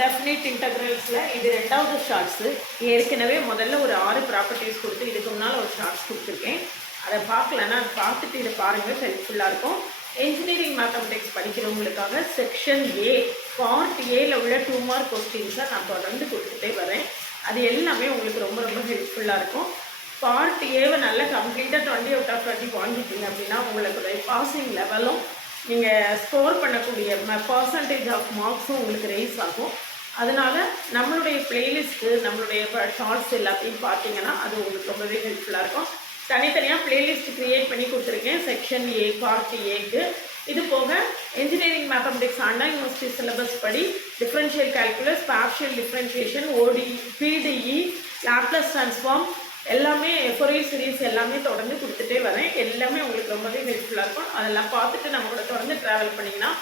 Definite இன்டெக்ரல்ஸில் இது ரெண்டாவது shorts. ஏற்கனவே முதல்ல ஒரு 6 ப்ராப்பர்ட்டிஸ் கொடுத்து இதுக்கு முன்னால் ஒரு ஷார்ட்ஸ் கொடுத்துருக்கேன். அதை பார்க்கலன்னா அதை பார்த்துட்டு இதை பாருங்கள், ஹெல்ப்ஃபுல்லாக இருக்கும். என்ஜினியரிங் மேத்தமெட்டிக்ஸ் படிக்கிறவங்களுக்காக செக்ஷன் ஏ பார்ட் ஏல உள்ள 2 மார்க் கொஸ்டின்ஸை நான் தொடர்ந்து கொடுத்துட்டே வரேன். அது எல்லாமே உங்களுக்கு ரொம்ப ரொம்ப ஹெல்ப்ஃபுல்லாக இருக்கும். பார்ட் ஏவை நல்லா கம்ப்ளீட்டாக 20 out of 20 வாங்கிட்டீங்க அப்படின்னா உங்களுக்கு பாசிங் லெவலும் நீங்கள் ஸ்கோர் பண்ணக்கூடிய பர்சன்டேஜ் ஆஃப் மார்க்ஸும் உங்களுக்கு ரைஸ் ஆகும். அதனால் நம்மளுடைய பிளேலிஸ்ட்டு நம்மளுடைய ஷார்ட்ஸ் எல்லாத்தையும் பார்த்தீங்கன்னா அது உங்களுக்கு ரொம்பவே ஹெல்ப்ஃபுல்லாக இருக்கும். தனித்தனியாக பிளேலிஸ்ட் க்ரியேட் பண்ணி கொடுத்துருக்கேன் செக்ஷன் ஏ பார்ட் ஏக்கு. இது போக என்ஜினியரிங் மேத்தமெட்டிக்ஸ் அண்ணா யூனிவர்சிட்டி சிலபஸ் படி டிஃப்ரென்ஷியல் கால்குலஸ், பார்ஷியல் டிஃப்ரென்ஷியேஷன், ஓடி, பிடிஇ, லாப்லஸ் ட்ரான்ஸ்ஃபார்ம் எல்லாமே ஃபோரியர் சீரிஸ் எல்லாமே தொடர்ந்து கொடுத்துட்டே வரேன். எல்லாமே உங்களுக்கு ரொம்பவே ஹெல்ப்ஃபுல்லாக இருக்கும். அதெல்லாம் பார்த்துட்டு நம்ம கூட தொடர்ந்து ட்ராவல் பண்ணிங்கன்னா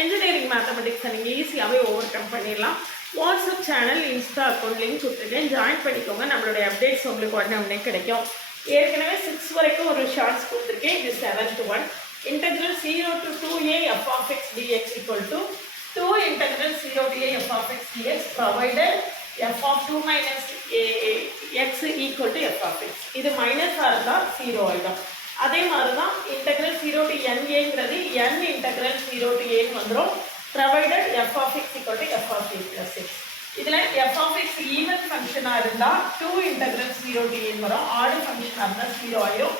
என்ஜினியரிங் மேத்தமெட்டிக்ஸை நீங்கள் ஈஸியாகவே ஓவர் கம் பண்ணிடலாம். WhatsApp channel, Insta account link கொடுத்துட்டேன், ஜாயின் பண்ணிக்கோங்க. நம்மளுடைய அப்டேட்ஸ் உங்களுக்கு உடனே கிடைக்கும். ஏற்கனவே 6 வரைக்கும் ஒரு ஷார்ட்ஸ் கொடுத்துருக்கேன். இது 7th one. Integral 0 to 2a f of x dx equal to 2 integral 0 to a f of x dx provided f of 2 minus x equal to f of x. இது மைனஸாக இருந்தால் 0 ஆகிடும். அதே மாதிரி தான் integral 0 to n n integral 0 to a வந்துடும். provided f of x equal to f of a plus x. இதில் f of x even ஃபங்க்ஷனாக இருந்தால் 2 இன்டெக்ரல் 0 to a வரும். ஆடு ஃபங்க்ஷனாக இருந்தால் 0 ஆகிடும்.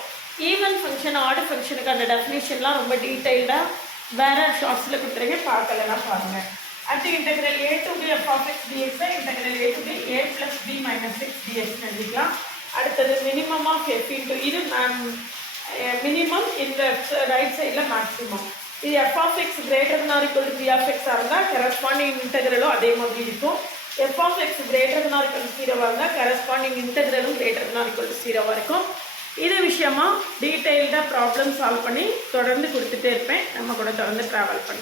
ஈவன் ஃபங்க்ஷன் ஆடு ஃபங்க்ஷனுக்கான டெஃபினேஷன்லாம் ரொம்ப டீட்டெயில்டாக வேறு ஷார்ட்ஸில் கொடுத்துருக்கேன், பார்க்கலாம் பாருங்கள். அடுத்து integral a to b f of x dx integral a to b a plus b minus x dx எழுதிக்கலாம். அடுத்தது மினிமம் ஆஃப் f இன்ட்டு இது மினிமம் இந்த ரைட் சைடில் மேக்ஸிமம். இது f of x greater than or equal to g of x இருந்தால் corresponding இன்டெக்ரலும் அதே மாதிரி இருக்கும். f of x greater than or equal to 0 இருந்தால் corresponding இன்டெக்ரலும் greater than or equal to 0 இருக்கும். இது விஷயமா டீட்டெயில்டாக ப்ராப்ளம் சால்வ் பண்ணி தொடர்ந்து கொடுத்துட்டே இருப்பேன். நம்ம கூட தொடர்ந்து ட்ராவல் பண்ண